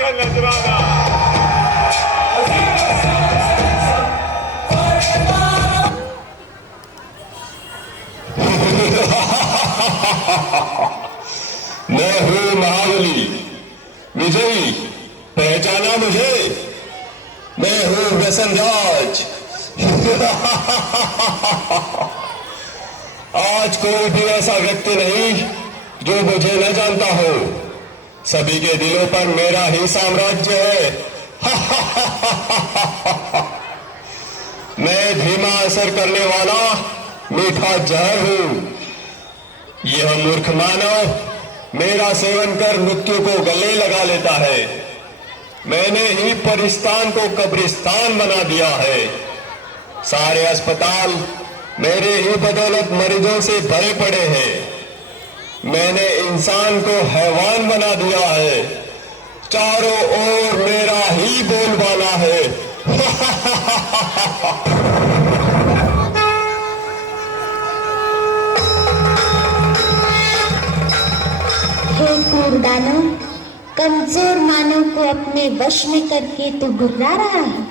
का नजराना। मैं हूं महाबली विजयी, पहचाना मुझे? मैं हूं व्यसनराज। आज कोई भी ऐसा व्यक्ति नहीं जो मुझे न जानता हो। सभी के दिलों पर मेरा ही साम्राज्य है। मैं धीमा असर करने वाला मीठा जहर हूं। यह मूर्ख मानव मेरा सेवन कर मृत्यु को गले लगा लेता है। मैंने ही परिस्तान को कब्रिस्तान बना दिया है। सारे अस्पताल मेरे ही बदौलत मरीजों से भरे पड़े हैं। मैंने इंसान को हैवान बना दिया है। चारों ओर मेरा ही बोलबाला है। हे क्रूर दानव, कमजोर मानव को अपने वश में करके तू गुर्रा रहा है।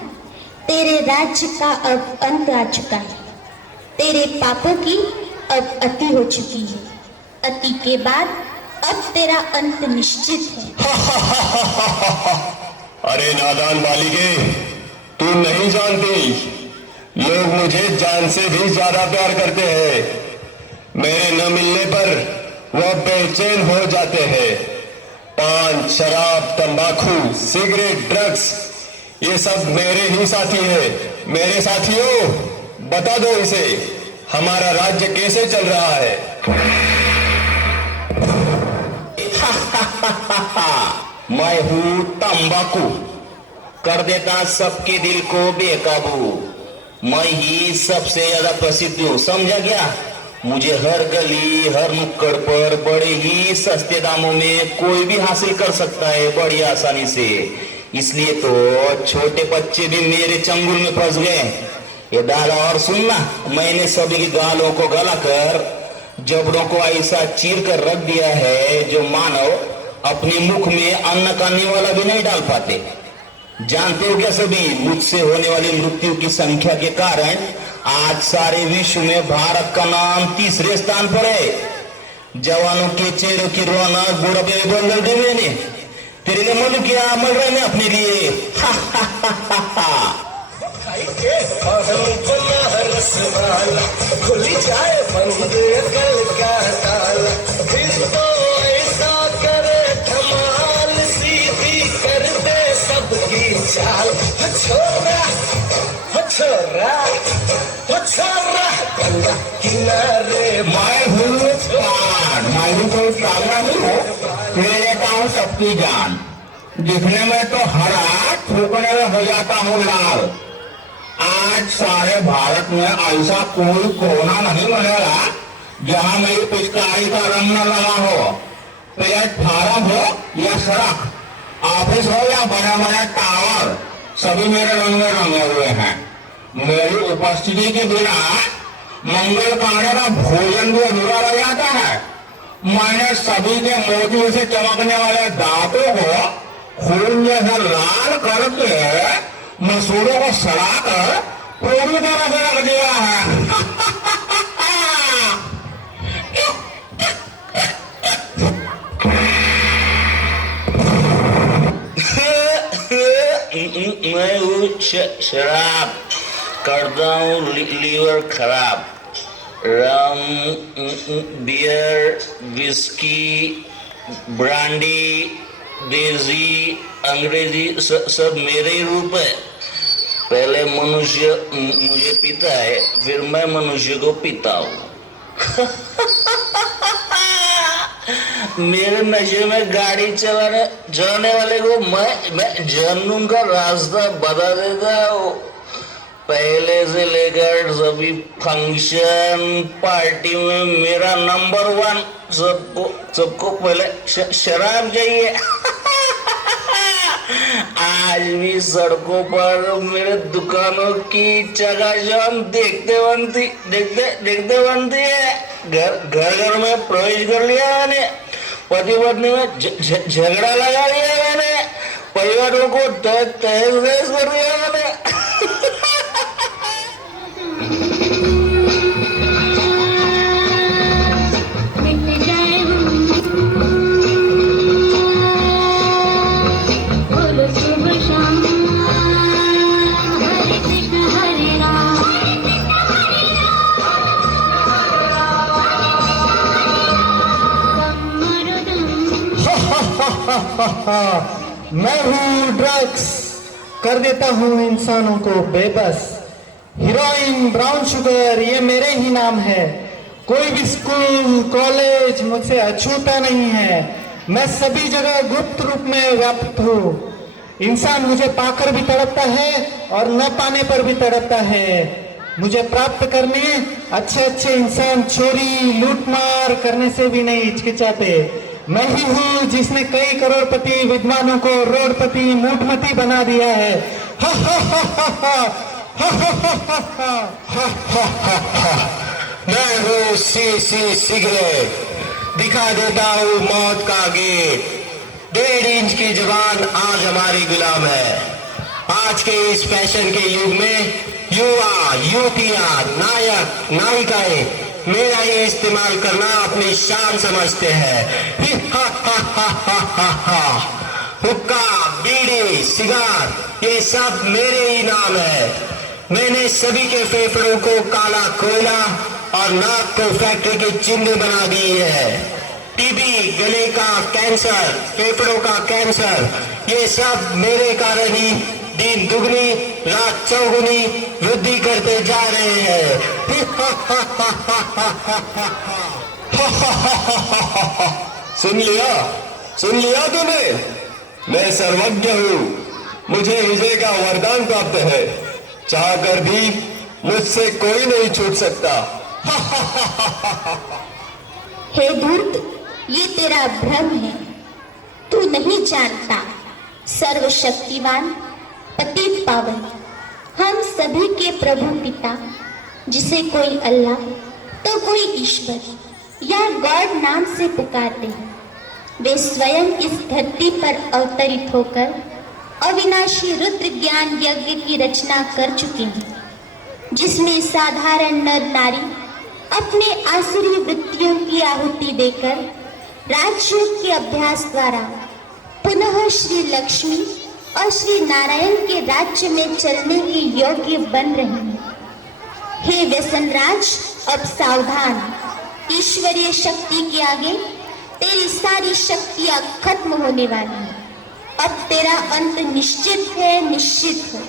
तेरे राज्य का अब अंत आ चुका है। तेरे पापों की अब अति हो चुकी है। अति के बाद अब तेरा अंत निश्चित है। अरे नादान बालिके, तू नहीं जानती, लोग मुझे जान से भी ज्यादा प्यार करते हैं। मेरे न मिलने पर वह बेचैन हो जाते हैं। पान, शराब, तंबाकू, सिगरेट, ड्रग्स, ये सब मेरे ही साथी है। मेरे साथियों, बता दो इसे, हमारा राज्य कैसे चल रहा है? मैं हूँ तंबाकू, कर देता सबके दिल को बेकाबू। मैं ही सबसे ज्यादा प्रसिद्ध हूँ, समझा क्या? मुझे हर गली हर नुक्कड़ पर बड़े ही सस्ते दामों में कोई भी हासिल कर सकता है, बड़ी आसानी से। इसलिए तो छोटे बच्चे भी मेरे चंगुल में फंस गए। ये दादा, और सुनना, मैंने सभी की गालों को गलाकर जबड़ों को ऐसा चीर कर रख दिया है जो मानव अपने मुख में अन्न खाने वाला भी नहीं डाल पाते। जानते हो क्या सभी, मुझसे होने वाली मृत्यु की संख्या के कारण आज सारे विश्व में भारत का नाम तीसरे स्थान पर है। जवानों के चेहरों की रौनक बुढ़ापे में बदल दी मैंने। तेरे लिए मनु क्या, मर रहे हैं अपने लिए। खुली जाए बंद कल का ताला, फिर तो ऐसा करे धमाल, सीधी कर दे सबकी चाल। छोरा छोरा छोरा गंगा किनारे। मैं हूँ प्राण, मैं हूँ कोई प्राण नहीं हूँ। मैं लेता हूँ सबकी जान। दिखने में तो हरा, ठोकने में हो जाता हूँ लाल। आज सारे भारत में ऐसा कोई कोना नहीं मिलेगा जहाँ मेरी पिचकारी का रंग न लगा हो। प्लेटफार्म हो या सड़क, ऑफिस हो या बड़े बड़े टावर, सभी मेरे रंग में रंगे हुए हैं। मेरी उपस्थिति के बिना मंगल पांडे का भोजन भी अधूरा रह जाता है। मैंने सभी के मोतियों से चमकने वाले दांतों को खून जैसा लाल करके मसूरों को सड़ाकर पूरी तरह से रख दिया है। मैं हूँ शराब, करता हूँ लीवर खराब। रम, बियर, विस्की, ब्रांडी, देसी, अंग्रेजी, सब मेरे ही रूप है। पहले मनुष्य मुझे पीता है, फिर मैं मनुष्य को पीता हूँ। मेरे नशे में गाड़ी चलाने वाले को मैं जहन्नुम का रास्ता बता देता हूँ। पहले से लेकर सभी फंक्शन पार्टी में मेरा नंबर 1। सबको पहले शराब चाहिए। आज भी सड़कों पर मेरे दुकानों की चकाचौंध देखते बनती है। घर में प्रवेश कर लिया मैंने, पति पत्नी में झगड़ा लगा लिया मैंने, परिवारों को तहस कर दिया मैंने। मिट जाए बोलो सुबह शाम हरे कृष्ण हरे राम मैं हूँ ड्रग्स, कर देता हूँ इंसानों को बेबस। हीरोइन, ब्राउन शुगर, ये मेरे ही नाम है। कोई भी स्कूल कॉलेज मुझसे अछूता नहीं है। मैं सभी जगह गुप्त रूप में व्याप्त हूँ। इंसान मुझे पाकर भी तड़पता है और न पाने पर भी तड़पता है। मुझे प्राप्त करने अच्छे अच्छे इंसान चोरी लूटमार करने से भी नहीं हिचकिचाते। मैं ही हूँ जिसने कई करोड़पति विद्वानों को रोडपति मूठमती बना दिया है। हा हा हा हा हा हा हा हा हा हा। मैं हूँ सी सिगरेट, दिखा देता हूँ मौत का गेट। 1.5 इंच की जबान आज हमारी गुलाम है। आज के इस फैशन के युग में युवा युवतियां नायक नायिकाएं मेरा ये इस्तेमाल करना अपनी शान समझते हैं। हा हा हा हा हा हा। हुक्का बीड़ी सिगार ये सब मेरे ही नाम है। मैंने सभी के फेफड़ों को काला कोयला और नाक को फैक्ट्री के चिन्ह बना दिए है। टीबी, गले का कैंसर, फेफड़ों का कैंसर ये सब मेरे कारण ही दिन दुगनी रात चौगुनी वृद्धि करते जा रहे हैं। सुन लिया तूने? मैं सर्वज्ञ हूँ, मुझे विजय का वरदान प्राप्त है। चाहकर भी मुझसे कोई नहीं छूट सकता। हे धूर्त, ये तेरा भ्रम है। तू नहीं जानता सर्वशक्तिवान पतित पावन हम सभी के प्रभु पिता, जिसे कोई अल्लाह तो कोई ईश्वर या गॉड नाम से पुकारते हैं, वे स्वयं इस धरती पर अवतरित होकर अविनाशी रुद्र ज्ञान यज्ञ की रचना कर चुके हैं, जिसमें साधारण नर नारी अपने आसुरी वृत्तियों की आहुति देकर राजयोग के अभ्यास द्वारा पुनः श्री लक्ष्मी और श्री नारायण के राज्य में चलने के योग्य बन रहे हैं। हे व्यसनराज, अब सावधान। ईश्वरीय शक्ति के आगे तेरी सारी शक्तियां खत्म होने वाली हैं। अब तेरा अंत निश्चित है, निश्चित है।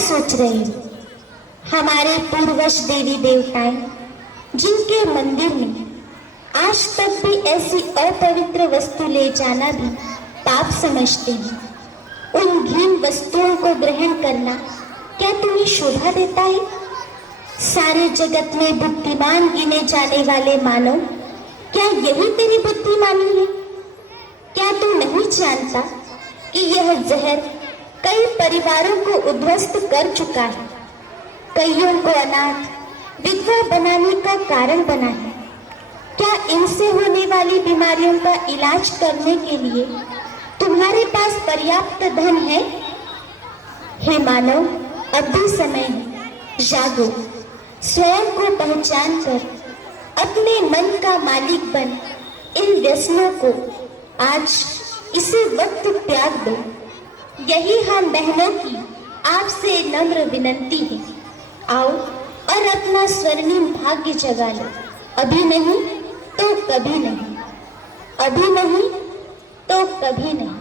सोच रहे हो? हमारे पूर्वज देवी देवताएं, जिनके मंदिर में आज तक भी ऐसी अपवित्र वस्तु ले जाना भी पाप समझते हैं, उन घिन वस्तुओं को ग्रहण करना क्या तुम्हें शोभा देता है? सारे जगत में बुद्धिमान गिने जाने वाले मानव, क्या यही तेरी बुद्धिमानी है? क्या तू नहीं जानता कि यह जहर कई परिवारों को उद्ध्वस्त कर चुका है, कईयों को अनाथ विधवा बनाने का कारण बना है? क्या इनसे होने वाली बीमारियों का इलाज करने के लिए तुम्हारे पास पर्याप्त धन है? हे मानव, अब भी समय है, जागो, स्वयं को पहचान कर अपने मन का मालिक बन इन व्यसनों को आज इसी वक्त त्याग दो। यही हम बहनों की आपसे नम्र विनंती है। आओ और अपना स्वर्णिम भाग्य जगा लो। अभी नहीं तो कभी नहीं, अभी नहीं तो कभी नहीं।